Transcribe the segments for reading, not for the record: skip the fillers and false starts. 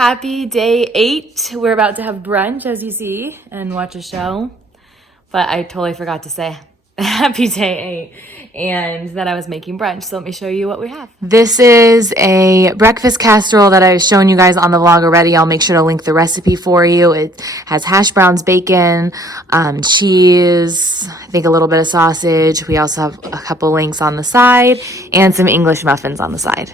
Happy day 8. We're about to have brunch, as you see, and watch a show. But I totally forgot to say happy day 8 and that I was making brunch. So let me show you what we have. This is a breakfast casserole that I've shown you guys on the vlog already. I'll make sure to link the recipe for you. It has hash browns, bacon, cheese, I think a little bit of sausage. We also have a couple links on the side and some English muffins on the side.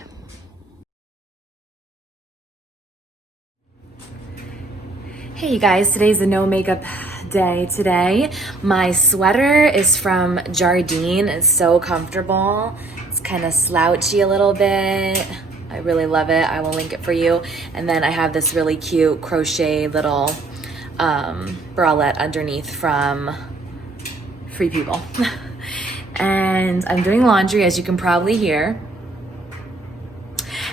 Hey you guys, today's a no makeup day today. My sweater is from Jardine. It's so comfortable. It's kind of slouchy a little bit. I really love it. I will link it for you. And then I have this really cute crochet little bralette underneath from Free People. And I'm doing laundry, as you can probably hear.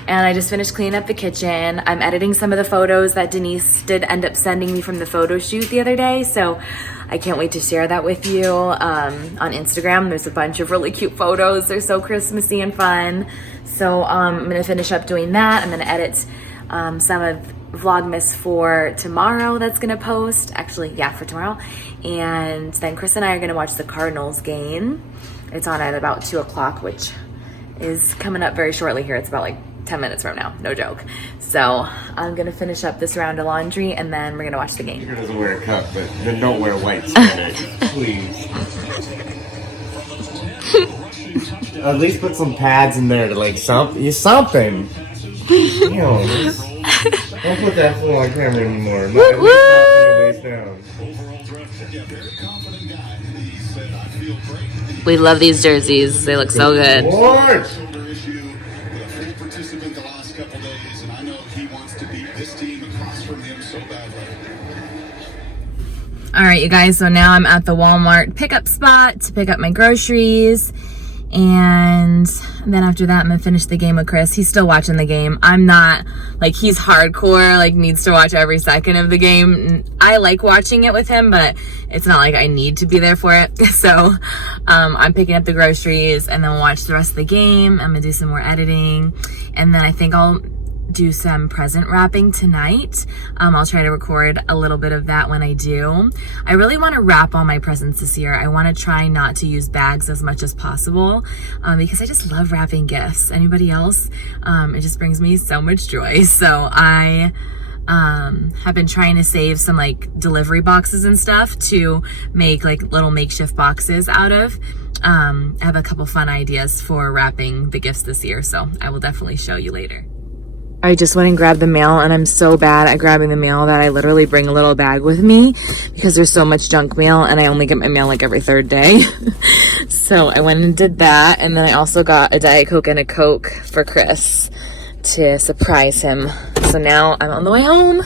And I just finished cleaning up the kitchen. I'm editing some of the photos that Denise did end up sending me from the photo shoot the other day. So I can't wait to share that with you on Instagram. There's a bunch of really cute photos. They're so Christmassy and fun. So I'm gonna finish up doing that. I'm gonna edit some of VLOGMAS for tomorrow that's gonna post. Actually, yeah, for tomorrow. And then Chris and I are gonna watch the Cardinals game. It's on at about 2 o'clock, which is coming up very shortly here. It's about like 10 minutes from now, no joke. So I'm gonna finish up this round of laundry and then we're gonna watch the game. He doesn't wear a cup, but then don't wear white spinach, please. At least put some pads in there to like something. You know, don't put that fool on camera anymore. Not, at least not from the waist down. We love these jerseys. They look so good. Lord! All right, you guys, so now I'm at the Walmart pickup spot to pick up my groceries. And then after that, I'm gonna finish the game with Chris. He's still watching the game. I'm not, like, he's hardcore, like, needs to watch every second of the game. I like watching it with him, but it's not like I need to be there for it. So I'm picking up the groceries and then we'll watch the rest of the game. I'm gonna do some more editing. And then I think I'll do some present wrapping tonight. I'll try to record a little bit of that when I do. I really want to wrap all my presents this year. I want to try not to use bags as much as possible because I just love wrapping gifts. Anybody else? It just brings me so much joy. So I have been trying to save some like delivery boxes and stuff to make like little makeshift boxes out of. I have a couple fun ideas for wrapping the gifts this year, so I will definitely show you later. I just went and grabbed the mail, and I'm so bad at grabbing the mail that I literally bring a little bag with me because there's so much junk mail and I only get my mail like every third day. So I went and did that, and then I also got a Diet Coke and a Coke for Chris to surprise him. So now I'm on the way home.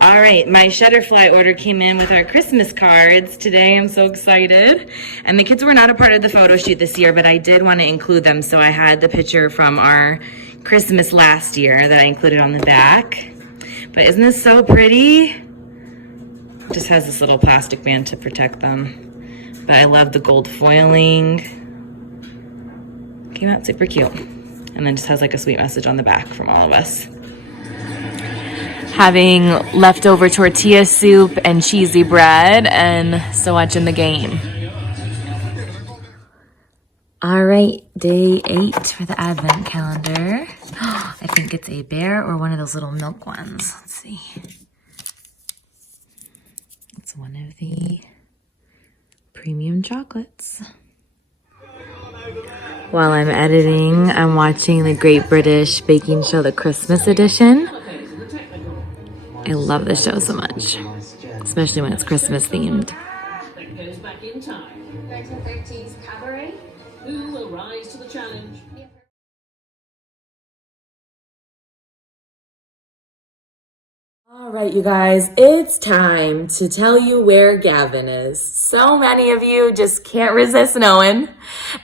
All right, my Shutterfly order came in with our Christmas cards today. I'm so excited. And the kids were not a part of the photo shoot this year, but I did want to include them. So I had the picture from our Christmas last year that I included on the back. But isn't this so pretty? It just has this little plastic band to protect them. But I love the gold foiling. Came out super cute. And then just has like a sweet message on the back from all of us. Having leftover tortilla soup and cheesy bread, and still watching the game. All right, day 8 for the advent calendar. I think it's a bear or one of those little milk ones. Let's see. It's one of the premium chocolates. While I'm editing, I'm watching the Great British Baking Show, the Christmas edition. I love this show so much, especially when it's Christmas themed. That goes back in time. 1913's Cabaret. Who will rise to the challenge? All right, you guys, it's time to tell you where Gavin is. So many of you just can't resist knowing,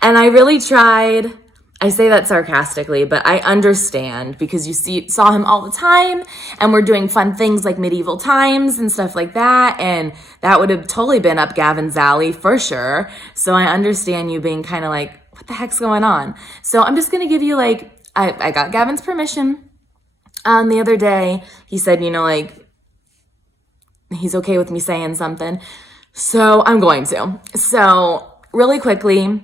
and I really tried. I say that sarcastically, but I understand because you saw him all the time and we're doing fun things like medieval times and stuff like that. And that would have totally been up Gavin's alley for sure. So I understand you being kind of like, what the heck's going on? So I'm just going to give you like, I got Gavin's permission the other day. He said, you know, like, he's okay with me saying something. So I'm going to. So really quickly,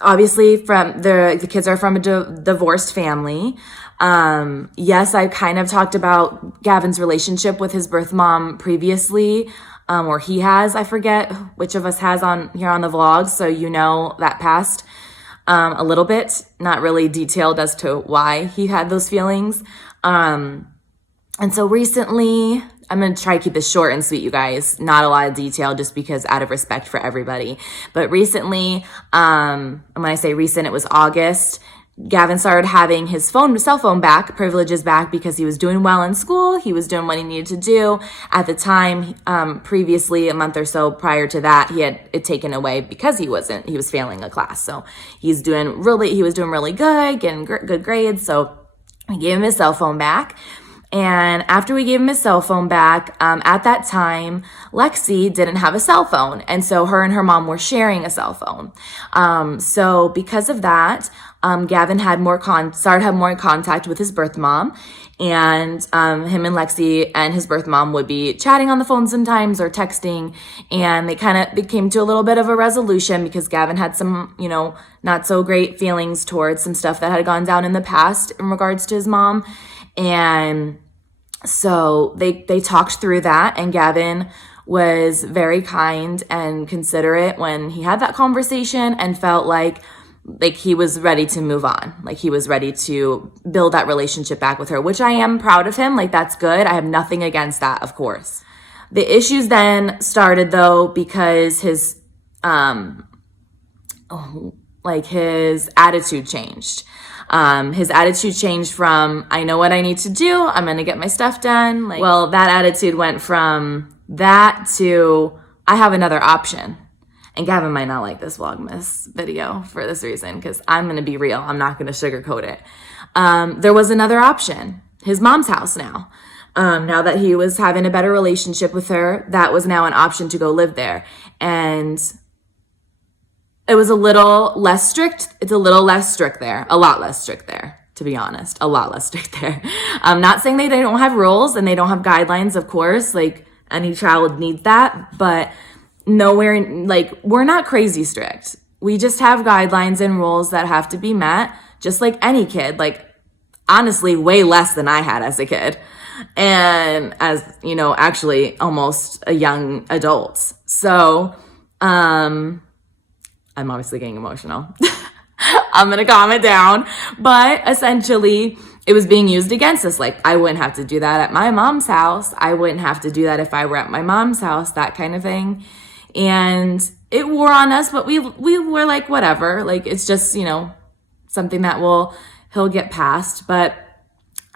obviously from the kids are from a divorced family. Yes, I kind of talked about Gavin's relationship with his birth mom previously, or he has, I forget which of us has on here on the vlog. So you know that past, a little bit, not really detailed as to why he had those feelings. And so recently, I'm going to try to keep this short and sweet, you guys. Not a lot of detail just because out of respect for everybody. But recently, and when I say recent, it was August, Gavin started having his cell phone back, privileges back, because he was doing well in school. He was doing what he needed to do. At the time, previously, a month or so prior to that, he had it taken away because he was failing a class. So he was doing really good, getting good grades. So we gave him his cell phone back. And after we gave him his cell phone back, at that time, Lexi didn't have a cell phone. And so her and her mom were sharing a cell phone. So because of that, Gavin had started having more contact with his birth mom. And him and Lexi and his birth mom would be chatting on the phone sometimes or texting. And they kind of came to a little bit of a resolution because Gavin had some, you know, not so great feelings towards some stuff that had gone down in the past in regards to his mom. And so they talked through that, and Gavin was very kind and considerate when he had that conversation and felt like he was ready to move on. Like he was ready to build that relationship back with her, which I am proud of him. Like that's good. I have nothing against that, of course. The issues then started though because his attitude changed. His attitude changed from, I know what I need to do, I'm going to get my stuff done. That attitude went from that to, I have another option. And Gavin might not like this VLOGMAS video for this reason, because I'm going to be real. I'm not going to sugarcoat it. There was another option, his mom's house now. Now that he was having a better relationship with her, that was now an option to go live there. And it was a little less strict. It's a little less strict there. A lot less strict there, to be honest. A lot less strict there. I'm not saying they don't have rules and they don't have guidelines, of course. Like, any child needs that. But nowhere, we're not crazy strict. We just have guidelines and rules that have to be met, just like any kid. Like, honestly, way less than I had as a kid. And as, you know, actually almost a young adult. So, I'm obviously getting emotional. I'm going to calm it down. But essentially, it was being used against us. Like, I wouldn't have to do that at my mom's house. I wouldn't have to do that if I were at my mom's house, that kind of thing. And it wore on us, but we were like, whatever. Like, it's just, you know, something that he'll get past. But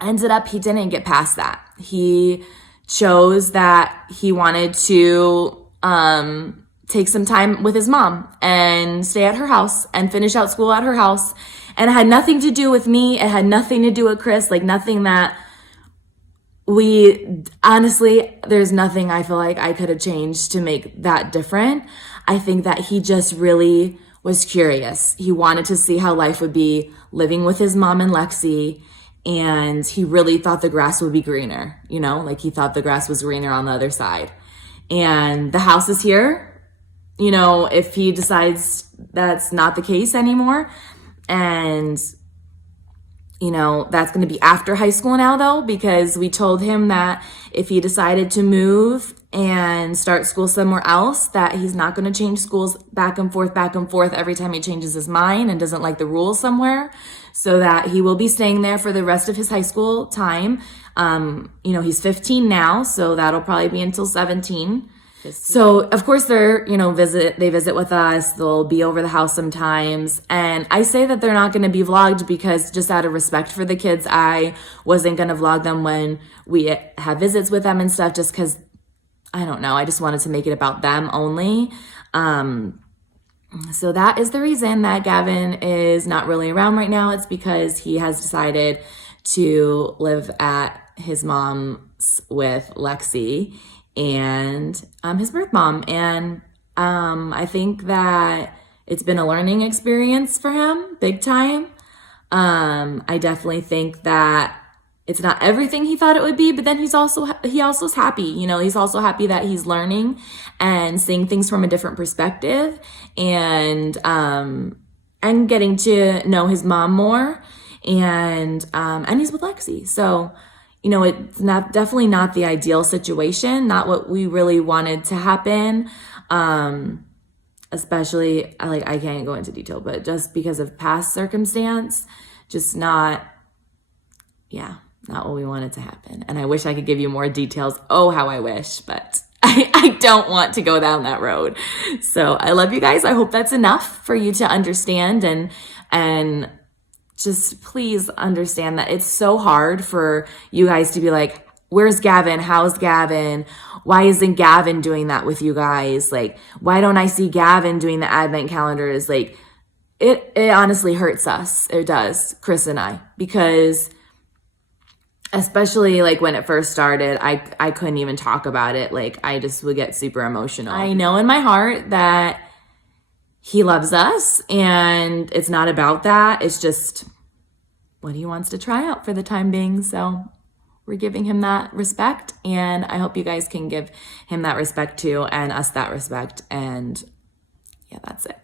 ended up, he didn't get past that. He chose that he wanted to, take some time with his mom and stay at her house and finish out school at her house. And it had nothing to do with me. It had nothing to do with Chris. Like, nothing that honestly, there's nothing I feel like I could have changed to make that different. I think that he just really was curious. He wanted to see how life would be living with his mom and Lexi. And he really thought the grass would be greener, you know, like he thought the grass was greener on the other side. And the house is here. You know, if he decides that's not the case anymore. And, you know, that's going to be after high school now, though, because we told him that if he decided to move and start school somewhere else, that he's not going to change schools back and forth every time he changes his mind and doesn't like the rules somewhere, so that he will be staying there for the rest of his high school time. You know, he's 15 now, so that'll probably be until 17. So, of course, they visit with us. They'll be over the house sometimes. And I say that they're not going to be vlogged because just out of respect for the kids, I wasn't going to vlog them when we have visits with them and stuff, just because, I don't know, I just wanted to make it about them only. So that is the reason that Gavin is not really around right now. It's because he has decided to live at his mom's with Lexi and his birth mom. And I think that it's been a learning experience for him, big time. I definitely think that it's not everything he thought it would be, but then he also is happy. You know, he's also happy that he's learning and seeing things from a different perspective, and getting to know his mom more, and he's with Lexi. So, you know, it's definitely not the ideal situation, not what we really wanted to happen. Especially, like, I can't go into detail, but just because of past circumstance, just not what we wanted to happen. And I wish I could give you more details. Oh, how I wish, but I don't want to go down that road. So I love you guys. I hope that's enough for you to understand, and just please understand that it's so hard for you guys to be like, where's Gavin? How's Gavin? Why isn't Gavin doing that with you guys? Like, why don't I see Gavin doing the advent calendars? Like, it honestly hurts us. It does, Chris and I, because especially like when it first started, I couldn't even talk about it. Like, I just would get super emotional. I know in my heart that he loves us, and it's not about that. It's just what he wants to try out for the time being. So we're giving him that respect, and I hope you guys can give him that respect too, and us that respect. And yeah, that's it.